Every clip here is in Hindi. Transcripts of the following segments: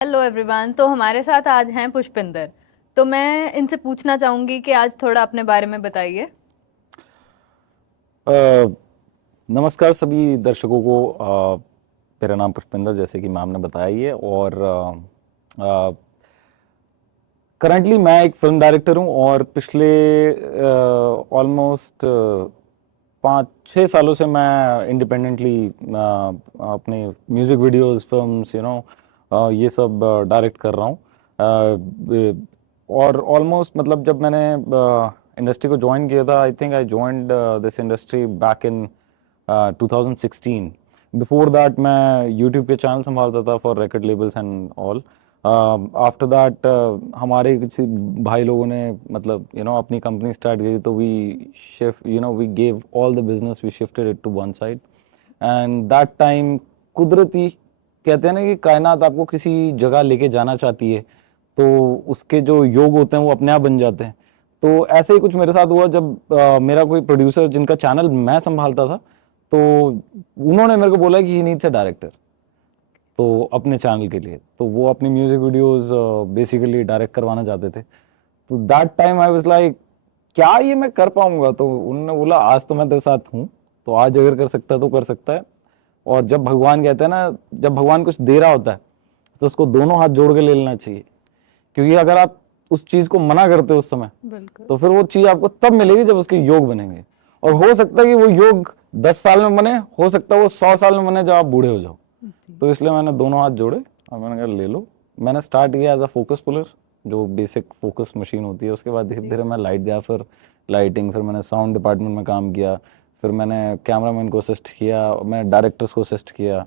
Hello everyone. तो हमारे साथ आज हैं पुष्पिंदर। तो मैं इनसे पूछना चाहूंगी कि आज थोड़ा अपने बारे में बताइए। अ, नमस्कार सभी दर्शकों को। मेरा नाम पुष्पिंदर, जैसे कि मैम ने बताया ही है। और करंटली मैं एक फिल्म डायरेक्टर हूँ और पिछले ऑलमोस्ट 5-6 सालों से मैं इंडिपेंडेंटली अपने म्यूजिक वीडियोस, फिल्म्स, ये सब डायरेक्ट कर रहा हूँ। और ऑलमोस्ट मतलब जब मैंने इंडस्ट्री को ज्वाइन किया था, I think I joined this industry back in 2016। Before that मैं यूट्यूब पे चैनल संभालता था for record labels and all. After that हमारे किसी भाई लोगों ने मतलब अपनी कंपनी स्टार्ट की, तो we shift we gave all the business, we shifted it to one side. And that time कुदरती कहते हैं ना कि कायनात आपको किसी जगह लेके जाना चाहती है, तो उसके जो योग होते हैं वो अपने आप बन जाते हैं। तो ऐसे ही कुछ मेरे साथ हुआ जब मेरा कोई प्रोड्यूसर जिनका चैनल मैं संभालता था, तो उन्होंने मेरे को बोला कि ही नीड्स अ डायरेक्टर, तो अपने चैनल के लिए। तो वो अपनी म्यूजिक वीडियोस बेसिकली डायरेक्ट करवाना चाहते थे। तो that time I was like, क्या ये मैं कर पाऊंगा? तो उन्होंने बोला, आज तो मैं तेरे साथ हूँ, तो आज अगर कर सकता है तो कर सकता है। और जब भगवान कहते हैं ना, जब भगवान कुछ दे रहा होता है तो उसको दोनों हाथ जोड़ के ले लेना चाहिए। क्योंकि अगर आप उस चीज को मना करते हो उस समय, बिल्कुल। तो फिर वो चीज आपको तब मिलेगी जब उसके योग बनेंगे। और हो सकता है कि वो योग 10 साल में बने, हो सकता है वो 100 साल में बने जब आप बूढ़े हो जाओ। जी। तो इसलिए मैंने दोनों हाथ जोड़े और मैंने कहा ले लो। मैंने स्टार्ट किया एज अ फोकस पुलर, जो बेसिक फोकस मशीन होती है। उसके बाद धीरे जी। धीरे मैं लाइट गया, फिर लाइटिंग, फिर मैंने साउंड डिपार्टमेंट में काम किया, फिर मैंने कैमरामैन को असिस्ट किया, मैं डायरेक्टर्स को असिस्ट किया।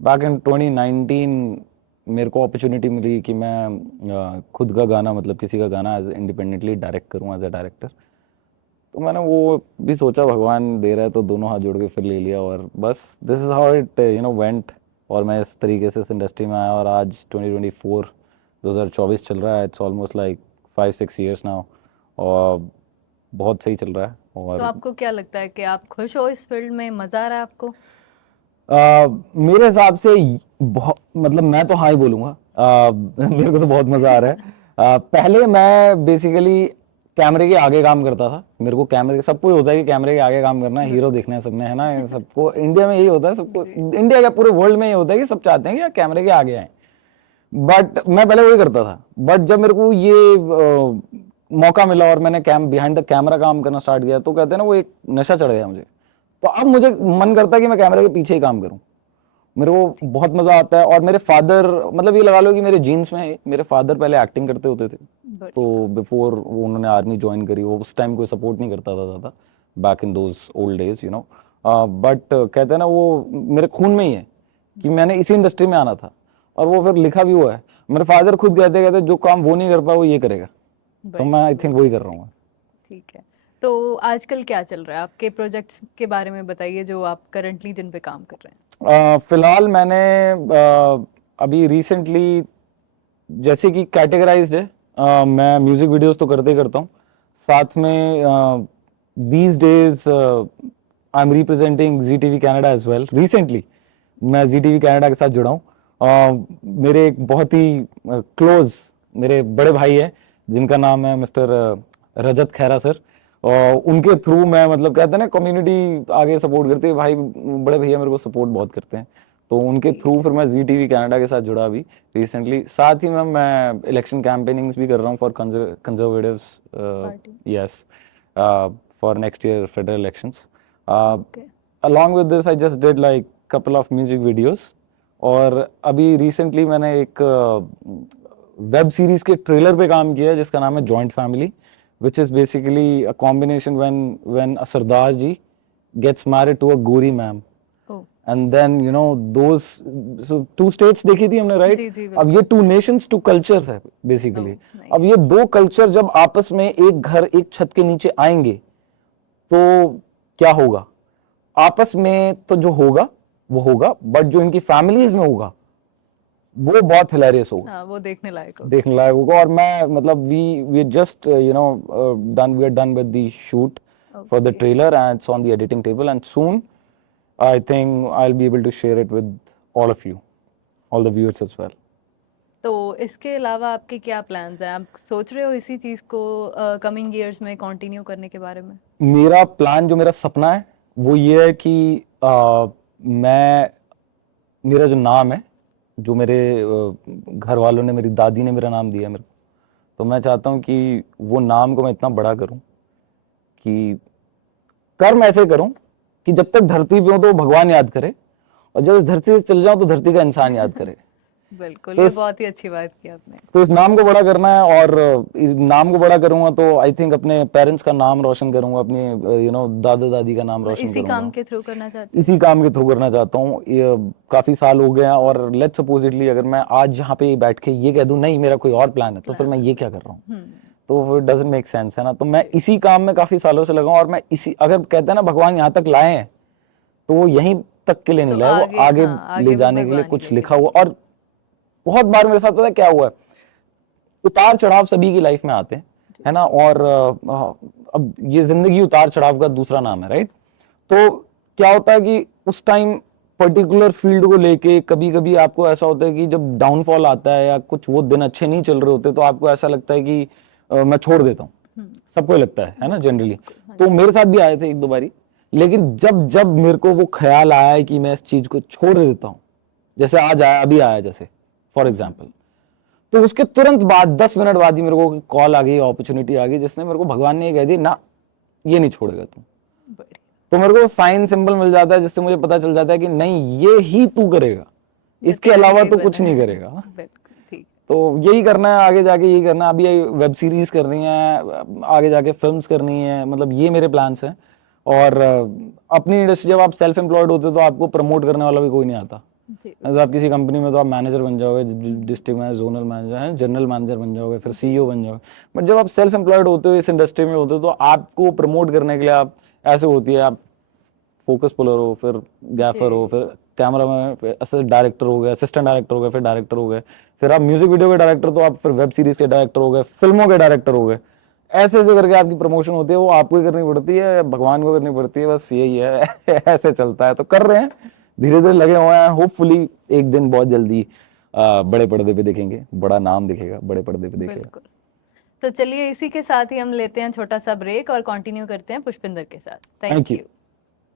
बैक इन 2019 मेरे को अपॉर्चुनिटी मिली कि मैं खुद का गाना, मतलब किसी का गाना एज इंडिपेंडेंटली डायरेक्ट करूँ एज अ डायरेक्टर। तो मैंने वो भी सोचा, भगवान दे रहा है तो दोनों हाथ जोड़ के फिर ले लिया, और बस this is how it went. और मैं इस तरीके से इस इंडस्ट्री में आया, और आज 2024 चल रहा है। It's almost like 5-6 years now, और बहुत सही चल रहा है। तो और आपको क्या लगता है कि आप खुश हो इस फील्ड में? मजा आ रहा है आपको? मेरे हिसाब से बहुत, मतलब मैं तो हाँ ही बोलूंगा। मेरे को तो बहुत मजा आ रहा है। पहले मैं बेसिकली कैमरे के आगे काम करता था। मेरे को कैमरे, सबको ही होता है कि कैमरे के आगे काम करना है, हीरो बिल्कुल। दिखना है सबने, है ना? सबको इंडिया में यही होता है, सबको जी। इंडिया क्या पूरे वर्ल्ड में ये होता है कि सब चाहते हैं कि कैमरे के आगे आए। बट मैं पहले वही करता था। बट जब मेरे को ये मौका मिला और मैंने बिहाइंड द कैमरा काम करना स्टार्ट किया, तो कहते हैं ना, वो एक नशा चढ़ गया मुझे। तो अब मुझे मन करता है कि मैं कैमरे के पीछे ही काम करूं। मेरे को बहुत मजा आता है। और मेरे फादर, मतलब ये लगा लो कि मेरे जीन्स में है। मेरे फादर पहले एक्टिंग करते होते थे, बढ़िया। तो बिफोर वो उन्होंने आर्मी ज्वाइन करी, वो उस टाइम कोई सपोर्ट नहीं करता था ज़्यादा, back in those old days but कहते हैं ना, वो मेरे खून में ही है कि मैंने इसी इंडस्ट्री में आना था। और वो फिर लिखा भी हुआ है। मेरे फादर खुद कहते कहते जो काम वो नहीं कर पाया वो ये करेगा। तो मैं बढ़िया। आई थिंक बढ़िया। वही कर रहा हूँ। ठीक है। तो आजकल क्या चल रहा है? आपके प्रोजेक्ट्स के बारे में बताइए जो आप करंटली जिन पे काम कर रहे हैं। फिलहाल मैंने अभी रिसेंटली, जैसे कि कैटेगराइज्ड है, मैं म्यूजिक वीडियोस तो करते ही करता हूँ, साथ में these days I am representing Zee TV Canada as well. Recently मैं जी टीवी कैनेडा के साथ जुड़ा हूँ। मेरे एक बहुत ही क्लोज मेरे बड़े भाई है, जिनका नाम है मिस्टर रजत खैरा सर। और उनके थ्रू मैं, मतलब कहते हैं ना, कम्युनिटी आगे सपोर्ट करती है। भाई, बड़े भैया मेरे को सपोर्ट बहुत करते हैं। तो उनके ठीक थ्रू है। फिर मैं जी टीवी कनाडा के साथ जुड़ा अभी रिसेंटली। साथ ही में मैं इलेक्शन कैंपेनिंग्स भी कर रहा हूँ for conservatives, party. Yes, for next year federal elections. Okay. along with this I just did like couple of music videos। और अभी रिसेंटली मैंने एक वेब सीरीज के ट्रेलर पे काम किया है जिसका नाम है joint family, which is basically a combination when a Sardar ji gets married to a Gori ma'am, oh. and then those, so two states देखी थी हमने, राइट? जी जी अब ये बिल्कुल। टू नेशंस टू कल्चर्स है ओ। बेसिकली। अब नाइस। ये दो कल्चर जब आपस में एक घर एक छत के नीचे आएंगे, तो क्या होगा? आपस में तो जो होगा वो होगा, बट जो इनकी फैमिलीज में होगा वो बहुत हिलेरियस होगा, हाँ, वो देखने लायक होगा। देखने लायक होगा। और मैं मतलब we just done we are done with the shoot for the okay. trailer, and it's on the editing table, and soon I think I'll be able to share it with all of you, all the viewers as well. तो इसके अलावा आपके क्या प्लान्स हैं? आप सोच रहे हो इसी चीज़ को कमिंग ईयर्स में कंटिन्यू करने के बारे में? मेरा प्लान, जो मेरा सपना है, वो ये है कि मैं, मेरा जो नाम है, जो मेरे घर वालों ने, मेरी दादी ने मेरा नाम दिया मेरे को, तो मैं चाहता हूँ कि वो नाम को मैं इतना बड़ा करूँ कि कर्म ऐसे करूँ कि जब तक धरती पे हूँ तो भगवान याद करे, और जब इस धरती से चल जाऊं तो धरती का इंसान याद करे। बिल्कुल, तो ये इस बहुत ही अच्छी बात की आपने। तो इस नाम को बड़ा करना है, और इस नाम को बड़ा करूंगा तो आई थिंक अपने पेरेंट्स का नाम रोशन करूंगा, अपनी दादा दादी का नाम रोशन इसी काम करूंगा। के थ्रू करना चाहते हैं? इसी काम के थ्रू करना चाहता हूँ। ये काफी साल हो गए हैं, और लेट्स सपोजिटली अगर मैं आज यहाँ पे बैठ के ये कह दूं नहीं मेरा कोई और प्लान है, तो फिर मैं ये क्या कर रहा हूँ, तो इट डजंट मेक सेंस, है ना। तो मैं इसी काम में काफी सालों से लगा हूं, और मैं इसी, अगर कहते हैं ना भगवान यहाँ तक लाए हैं तो वो यहीं तक के लिए नहीं तो लाए, वो आगे हाँ, ले आगे जाने के लिए भगवान कुछ के लिखा लिए। हुआ। और बहुत बार मेरे साथ पता है क्या हुआ है, उतार चढ़ाव सभी की लाइफ में आते हैं, है ना। और अब ये जिंदगी उतार चढ़ाव का दूसरा नाम है, राइट। तो क्या होता है कि उस टाइम पर्टिकुलर फील्ड को लेके कभी कभी आपको ऐसा होता है कि जब डाउनफॉल आता है या कुछ वो दिन अच्छे नहीं चल रहे होते, तो आपको ऐसा लगता है कि मैं छोड़ देता हूँ। सबको लगता है ना, जनरली। तो मेरे साथ भी आए थे एक दो बारी, लेकिन जब जब मेरे को वो ख्याल आया है कि मैं इस चीज को छोड़ देता हूँ, जैसे आज आया, अभी आया जैसे फॉर एग्जाम्पल, तो उसके तुरंत बाद 10 मिनट बाद ही मेरे को कॉल आ गई, अपॉर्चुनिटी आ गई, जिसने मेरे को भगवान ने ये कह दी ना, ये नहीं छोड़ेगा तू। तो मेरे को साइन सिंबल मिल जाता है, जिससे मुझे पता चल जाता है कि नहीं, ये ही तू करेगा, इसके अलावा तो कुछ नहीं करेगा। तो यही करना है आगे जाके, यही करना है। अभी वेब सीरीज करनी है, आगे जाके फिल्म्स करनी है, मतलब ये मेरे प्लान्स हैं। और अपनी इंडस्ट्री, जब आप सेल्फ एम्प्लॉयड होते हो तो आपको प्रमोट करने वाला भी कोई नहीं आता। अगर आप किसी कंपनी में, तो आप मैनेजर बन जाओगे, डिस्ट्रिक्ट मैनेजर, जोनल मैनेजर है, जनरल मैनेजर बन जाओगे, फिर सीईओ बन जाओगे। बट जब आप सेल्फ एम्प्लॉयड होते हो, इस इंडस्ट्री में होते हो, तो आपको प्रमोट करने के लिए आप ऐसे होती है, आप फोकस पुलर हो, फिर गैफर हो, फिर कैमरा में डायरेक्टर हो गए, असिस्टेंट डायरेक्टर हो गए, फिर डायरेक्टर हो गए, फिर आप म्यूजिक वीडियो के डायरेक्टर, तो आप फिर वेब सीरीज के डायरेक्टर हो गए, फिल्मों के डायरेक्टर हो गए। ऐसे ऐसे करके आपकी प्रमोशन होती है, वो आपको ही करनी पड़ती है, भगवान को करनी पड़ती है, बस यही है। ऐसे चलता है, तो कर रहे हैं, धीरे धीरे लगे हुए हैं। होपफुली एक दिन बहुत जल्दी बड़े पर्दे पे देखेंगे, बड़ा नाम दिखेगा, बड़े पर्दे पे देखेगा। तो चलिए, इसी के साथ ही हम लेते हैं छोटा सा ब्रेक और कंटिन्यू करते हैं पुष्पिंदर के साथ। Thank you.